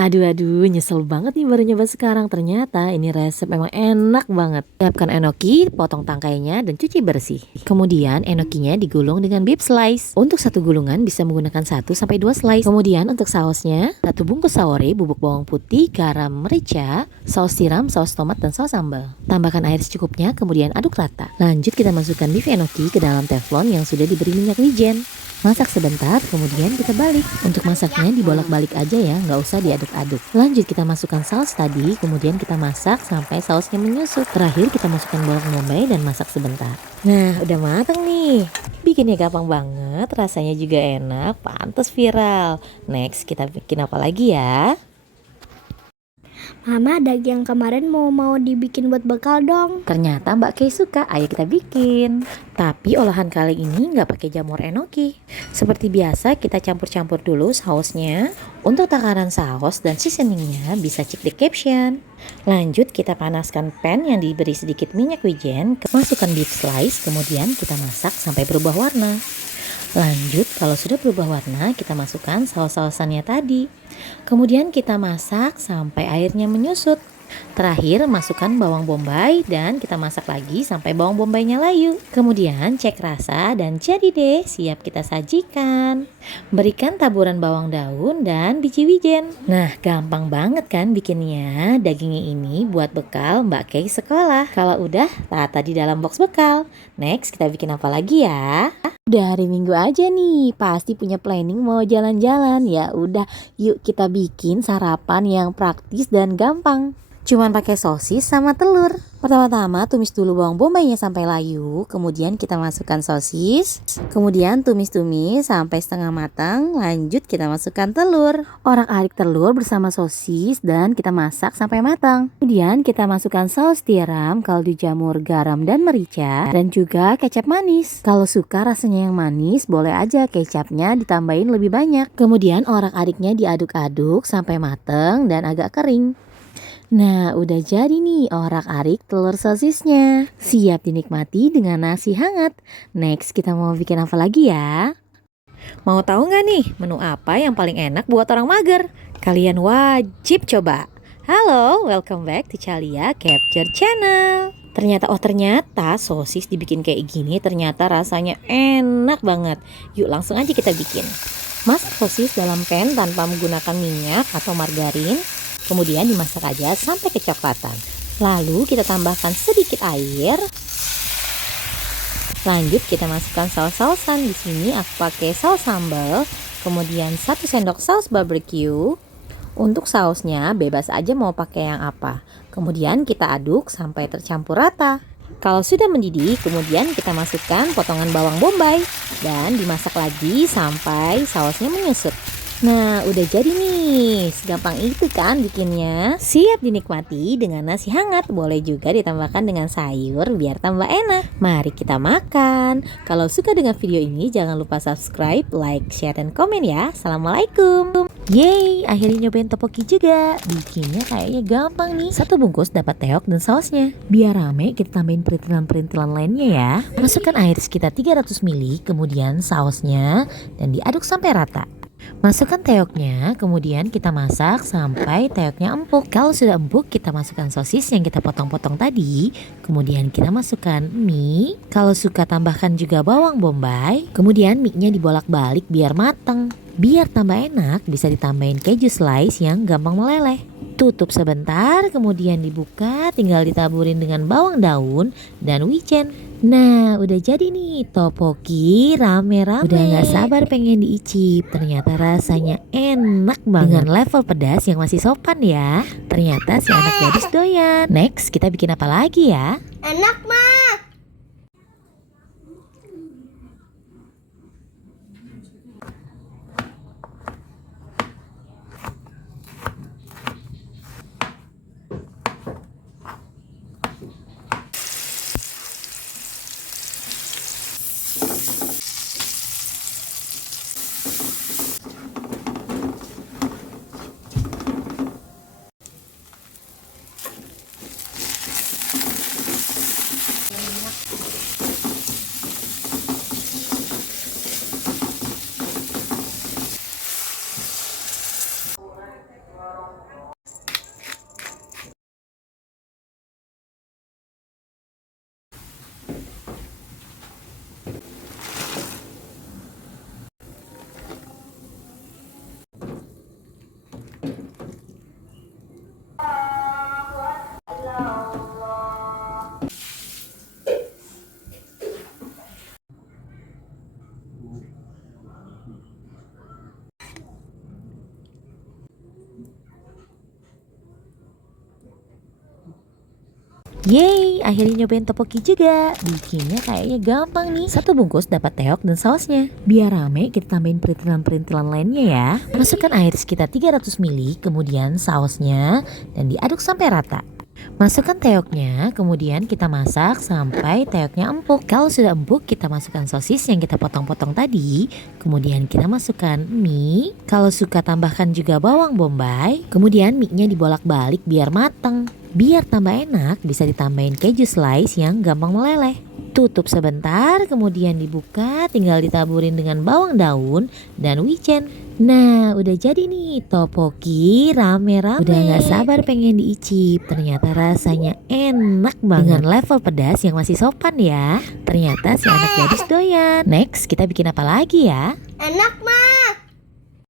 Aduh, nyesel banget nih baru nyoba sekarang. Ternyata ini resep memang enak banget. Siapkan enoki, potong tangkainya dan cuci bersih. Kemudian enokinya digulung dengan beef slice. Untuk satu gulungan bisa menggunakan 1 sampai 2 slice. Kemudian untuk sausnya, 1 bungkus saori, bubuk bawang putih, garam, merica, saus tiram, saus tomat dan saus sambal. Tambahkan air secukupnya, kemudian aduk rata. Lanjut kita masukkan beef enoki ke dalam teflon yang sudah diberi minyak wijen. Masak sebentar, kemudian kita balik. Untuk masaknya dibolak-balik aja ya, nggak usah diaduk-aduk. Lanjut kita masukkan saus tadi, kemudian kita masak sampai sausnya menyusut. Terakhir kita masukkan bawang bombay dan masak sebentar. Nah, udah mateng nih. Bikinnya gampang banget, rasanya juga enak, pantas viral. Next, kita bikin apa lagi ya? Mama, daging yang kemarin mau dibikin buat bekal dong. Ternyata Mbak Kay suka, ayo kita bikin. Tapi olahan kali ini nggak pakai jamur enoki. Seperti biasa kita campur-campur dulu sausnya. Untuk takaran saus dan seasoningnya bisa cek di caption. Lanjut kita panaskan pan yang diberi sedikit minyak wijen. Masukkan beef slice, kemudian kita masak sampai berubah warna. Lanjut, kalau sudah berubah warna, kita masukkan saus-sausannya tadi. Kemudian kita masak sampai airnya menyusut. Terakhir, masukkan bawang bombay dan kita masak lagi sampai bawang bombaynya layu. Kemudian cek rasa dan jadi deh, siap kita sajikan. Berikan taburan bawang daun dan biji wijen. Nah, gampang banget kan bikinnya. Dagingnya ini buat bekal Mbak Kay sekolah. Kalau udah, tata di dalam box bekal. Next, kita bikin apa lagi ya? Udah hari Minggu aja nih, pasti punya planning mau jalan-jalan. Ya udah, yuk kita bikin sarapan yang praktis dan gampang. Cuman pakai sosis sama telur. Pertama-tama tumis dulu bawang bombaynya sampai layu, kemudian kita masukkan sosis, kemudian tumis-tumis sampai setengah matang, lanjut kita masukkan telur. Orak-arik telur bersama sosis dan kita masak sampai matang. Kemudian kita masukkan saus tiram, kaldu jamur, garam dan merica, dan juga kecap manis. Kalau suka rasanya yang manis, boleh aja kecapnya ditambahin lebih banyak. Kemudian orak-ariknya diaduk-aduk sampai matang dan agak kering. Nah, udah jadi nih orak-arik telur sosisnya. Siap dinikmati dengan nasi hangat. Next, kita mau bikin apa lagi ya? Mau tahu nggak nih menu apa yang paling enak buat orang mager? Kalian wajib coba. Halo, welcome back to Calia Capture Channel. Ternyata sosis dibikin kayak gini ternyata rasanya enak banget. Yuk langsung aja kita bikin. Masak sosis dalam pan tanpa menggunakan minyak atau margarin. Kemudian dimasak aja sampai kecoklatan. Lalu kita tambahkan sedikit air. Lanjut kita masukkan saus-sausan. Di sini aku pakai saus sambal, kemudian 1 sendok saus barbecue. Untuk sausnya bebas aja mau pakai yang apa. Kemudian kita aduk sampai tercampur rata. Kalau sudah mendidih, kemudian kita masukkan potongan bawang bombay dan dimasak lagi sampai sausnya menyusut. Nah, udah jadi nih. Segampang itu kan bikinnya. Siap dinikmati dengan nasi hangat. Boleh juga ditambahkan dengan sayur biar tambah enak. Mari kita makan. Kalau suka dengan video ini, jangan lupa subscribe, like, share, dan komen ya. Assalamualaikum. Yeay, akhirnya nyobain topoki juga. Bikinnya kayaknya gampang nih. 1 bungkus dapat teok dan sausnya. Biar rame, kita tambahin perintilan-perintilan lainnya ya. Masukkan air sekitar 300 ml, kemudian sausnya, dan diaduk sampai rata. Masukkan teoknya, kemudian kita masak sampai teoknya empuk. Kalau sudah empuk, kita masukkan sosis yang kita potong-potong tadi. Kemudian kita masukkan mie. Kalau suka tambahkan juga bawang bombay. Kemudian mie-nya dibolak-balik biar matang. Biar tambah enak, bisa ditambahin keju slice yang gampang meleleh. Tutup sebentar, kemudian dibuka, tinggal ditaburin dengan bawang daun dan wijen. Nah, udah jadi nih topoki rame-rame. Udah gak sabar pengen diicip. Ternyata rasanya enak banget. Dengan level pedas yang masih sopan ya. Ternyata si anak gadis doyan. Next, kita bikin apa lagi ya? Enak, Ma. Yeay, akhirnya nyobain topoki juga. Bikinnya kayaknya gampang nih. Satu bungkus dapat teok dan sausnya. Biar rame, kita tambahin perintilan-perintilan lainnya ya. Masukkan air sekitar 300 ml, kemudian sausnya, dan diaduk sampai rata. Masukkan teoknya, kemudian kita masak sampai teoknya empuk. Kalau sudah empuk, kita masukkan sosis yang kita potong-potong tadi. Kemudian kita masukkan mie. Kalau suka tambahkan juga bawang bombay. Kemudian mie-nya dibolak-balik biar matang. Biar tambah enak, bisa ditambahin keju slice yang gampang meleleh. Tutup sebentar, kemudian dibuka, tinggal ditaburin dengan bawang daun dan wijen. Nah, udah jadi nih topoki rame-rame. Udah gak sabar pengen diicip. Ternyata rasanya enak banget. Dengan level pedas yang masih sopan ya. Ternyata si anak gadis doyan. Next, kita bikin apa lagi ya? Enak